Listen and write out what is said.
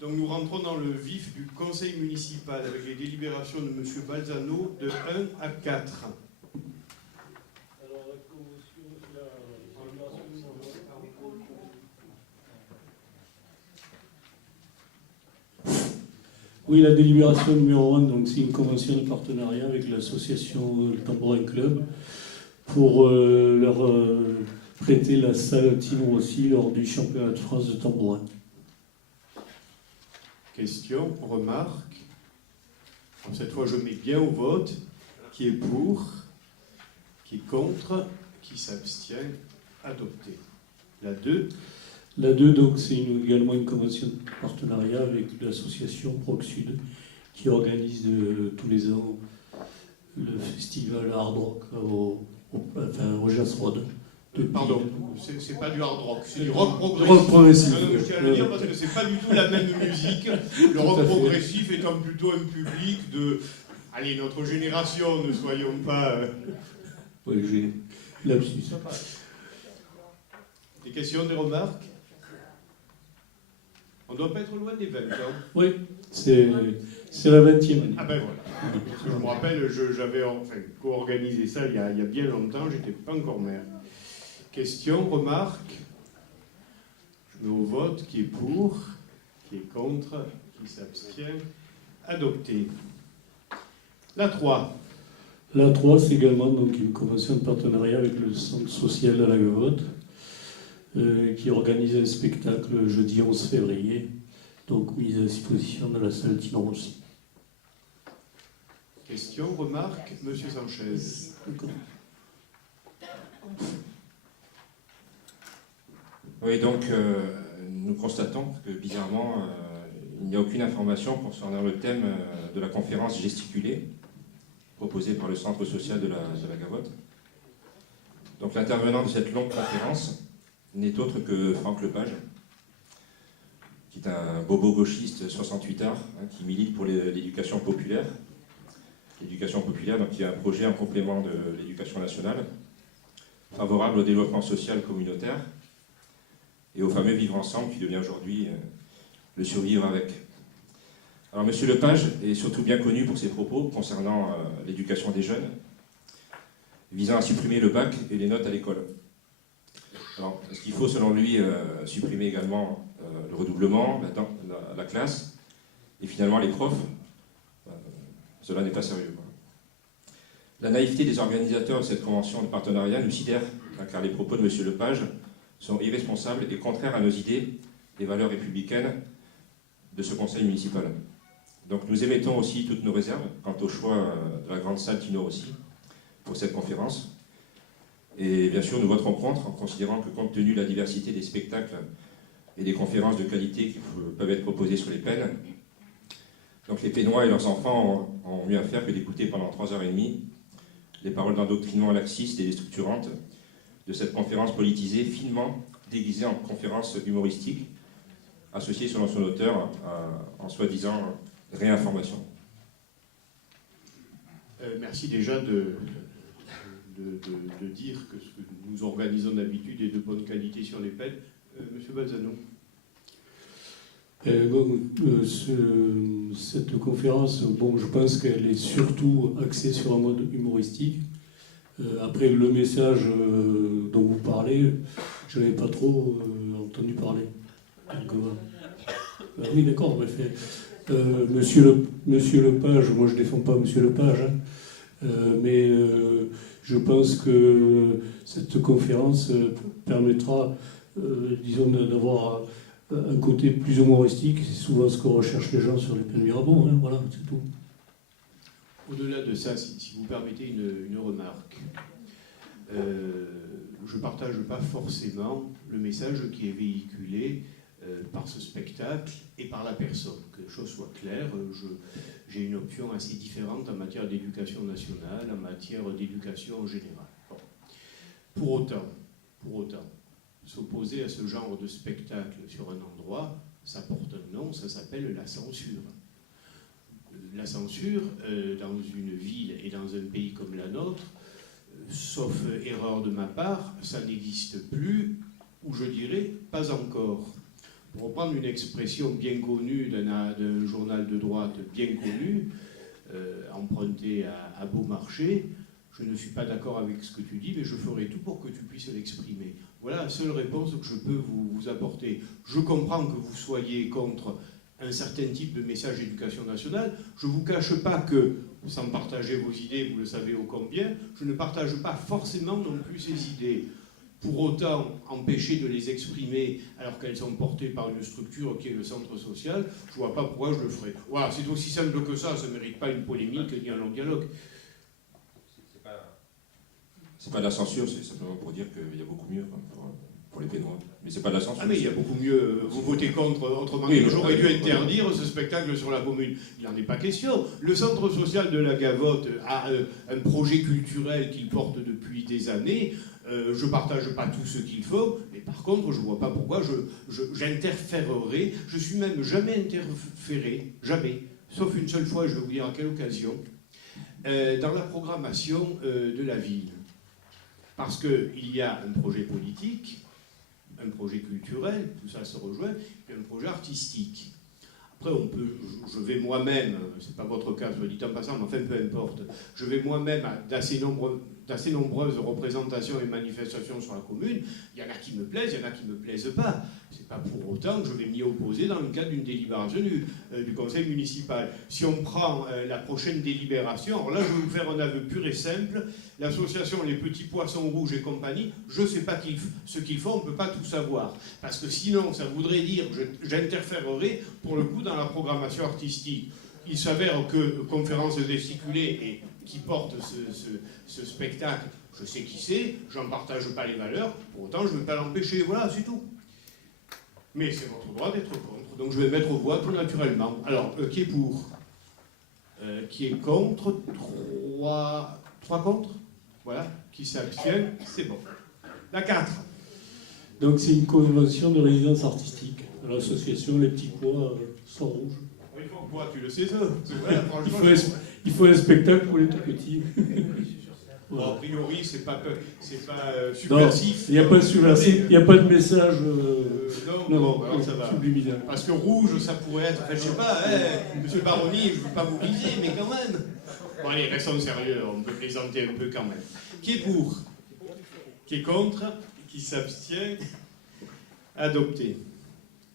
Donc nous rentrons dans le vif du conseil municipal avec les délibérations de M. Balzano de 1 à 4. Oui, la délibération numéro 1, donc c'est une convention de partenariat avec l'association Tambourin Club pour leur prêter la salle Tino Rossi lors du championnat de France de tambourin. Question, remarque. Alors, cette fois, je mets bien au vote. Qui est pour? Qui est contre? Qui s'abstient? Adopté. La 2. La 2, donc, c'est également une convention de partenariat avec l'association Proc Sud qui organise tous les ans le festival hard rock au Jazz Road. Pardon, c'est pas du hard rock, c'est du rock progressif. Rock progressif. Je tiens à le dire parce que c'est pas du tout la même musique. Le rock progressif étant plutôt un public de... Allez, notre génération, ne soyons pas... Oui, j'ai lapsus. Des questions, des remarques? On ne doit pas être loin des 20 ans. Oui, c'est la 20e année. Ah ben voilà. Parce que je me rappelle, j'avais co-organisé ça il y a bien longtemps, j'étais pas encore maire. Question, remarque? Je mets au vote qui est pour, qui est contre, qui s'abstient. Adopté. La 3. La 3, c'est également donc, une convention de partenariat avec le centre social de la Gavotte qui organise un spectacle le jeudi 11 février, donc mise à disposition de la salle Tino Rossi. Question, remarque, Monsieur Sanchez. Oui, donc nous constatons que bizarrement, il n'y a aucune information concernant le thème de la conférence gesticulée proposée par le centre social de la Gavotte. Donc l'intervenant de cette longue conférence n'est autre que Franck Lepage, qui est un bobo gauchiste 68ard, qui milite pour l'éducation populaire. L'éducation populaire, donc, qui est un projet en complément de l'éducation nationale, favorable au développement social communautaire et au fameux vivre ensemble qui devient aujourd'hui le survivre avec. Alors, M. Lepage est surtout bien connu pour ses propos concernant l'éducation des jeunes, visant à supprimer le bac et les notes à l'école. Alors, est-ce qu'il faut, selon lui, supprimer également le redoublement, la classe, et finalement les profs? Cela n'est pas sérieux. La naïveté des organisateurs de cette convention de partenariat nous sidère, car les propos de M. Lepage sont irresponsables et contraires à nos idées et valeurs républicaines de ce conseil municipal. Donc nous émettons aussi toutes nos réserves quant au choix de la grande salle Tino Rossi pour cette conférence. Et bien sûr, nous voterons contre en considérant que compte tenu de la diversité des spectacles et des conférences de qualité qui peuvent être proposées sur les peines, donc les Pénois et leurs enfants ont mieux à faire que d'écouter pendant 3h30 les paroles d'endoctrinement laxiste et déstructurante de cette conférence politisée finement déguisée en conférence humoristique, associée selon son auteur en soi-disant réinformation. Merci déjà de dire que ce que nous organisons d'habitude est de bonne qualité sur les peines. Monsieur Balzano. Cette conférence, je pense qu'elle est surtout axée sur un mode humoristique. Après, le message dont vous parlez, je n'avais pas trop entendu parler. Oui, d'accord, mais Monsieur Lepage, moi je ne défends pas Monsieur Lepage, mais je pense que cette conférence permettra, disons, d'avoir un côté plus humoristique. C'est souvent ce que recherchent les gens sur les peines Mirabeau, voilà, c'est tout. Au-delà de ça, si vous permettez une remarque, je ne partage pas forcément le message qui est véhiculé par ce spectacle et par la personne. Que les choses soient claires, j'ai une option assez différente en matière d'éducation nationale, en matière d'éducation en général. Bon. Pour autant, s'opposer à ce genre de spectacle sur un endroit, ça porte un nom, ça s'appelle la censure. La censure, dans une ville et dans un pays comme la nôtre, sauf erreur de ma part, ça n'existe plus, ou je dirais pas encore. Pour reprendre une expression bien connue d'un journal de droite bien connu, emprunté à Beaumarchais, je ne suis pas d'accord avec ce que tu dis, mais je ferai tout pour que tu puisses l'exprimer. Voilà la seule réponse que je peux vous apporter. Je comprends que vous soyez contre un certain type de message d'éducation nationale. Je ne vous cache pas que, sans partager vos idées, vous le savez ô combien, je ne partage pas forcément non plus ces idées. Pour autant, empêcher de les exprimer alors qu'elles sont portées par une structure qui est le centre social, je ne vois pas pourquoi je le ferais. Voilà, c'est aussi simple que ça ne mérite pas une polémique ni un long dialogue. C'est pas de la censure, c'est simplement pour dire qu'il y a beaucoup mieux pour les Pénois. Mais c'est pas de la censure. Ah mais il y a beaucoup mieux. Vous votez contre, autrement oui, j'aurais dû interdire ce spectacle sur la commune. Il n'en est pas question. Le centre social de la Gavotte a un projet culturel qu'il porte depuis des années. Je ne partage pas tout ce qu'il faut, mais par contre, je ne vois pas pourquoi j'interférerai. Je suis même jamais interféré, jamais, sauf une seule fois, je vais vous dire à quelle occasion, dans la programmation de la ville. Parce qu'il y a un projet politique, un projet culturel, tout ça se rejoint, et un projet artistique. Après, je vais moi-même, c'est pas votre cas, soit dit en passant, mais enfin, peu importe, je vais moi-même à d'assez nombreuses représentations et manifestations sur la commune. Il y en a qui me plaisent, il y en a qui ne me plaisent pas. C'est pas pour autant que je vais m'y opposer dans le cadre d'une délibération du conseil municipal. Si on prend la prochaine délibération, alors là, je vais vous faire un aveu pur et simple. L'association Les Petits Poissons Rouges et compagnie, je ne sais pas ce qu'ils font, on ne peut pas tout savoir. Parce que sinon, ça voudrait dire que j'interférerai, pour le coup, dans la programmation artistique. Il s'avère que Conférence Gesticulée, et qui porte ce spectacle, je sais qui c'est, j'en partage pas les valeurs, pour autant je ne vais pas l'empêcher, voilà, c'est tout. Mais c'est votre droit d'être contre, donc je vais mettre aux voix tout naturellement. Alors, qui est pour? Qui est contre? 3 contre? Voilà, qui s'abstiennent, c'est bon. La 4. Donc c'est une convention de résidence artistique. L'association Les Petits Pois sont rouges. Il faut quoi, tu le sais ça? Voilà, il faut un spectacle pour les tout petits. Bon, a priori, c'est pas subversif. Il n'y a pas de subversif, il n'y a pas de message non, alors ça va. subliminal. Parce que rouge, ça pourrait être... Enfin, je sais pas, monsieur Baroni, je ne veux pas vous viser, mais quand même. Bon, allez, restons sérieux, on peut plaisanter un peu quand même. Qui est pour? Qui est contre? Qui s'abstient? Adopté.